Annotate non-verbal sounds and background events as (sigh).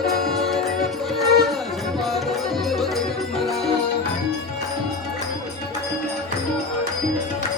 Thank (laughs) you.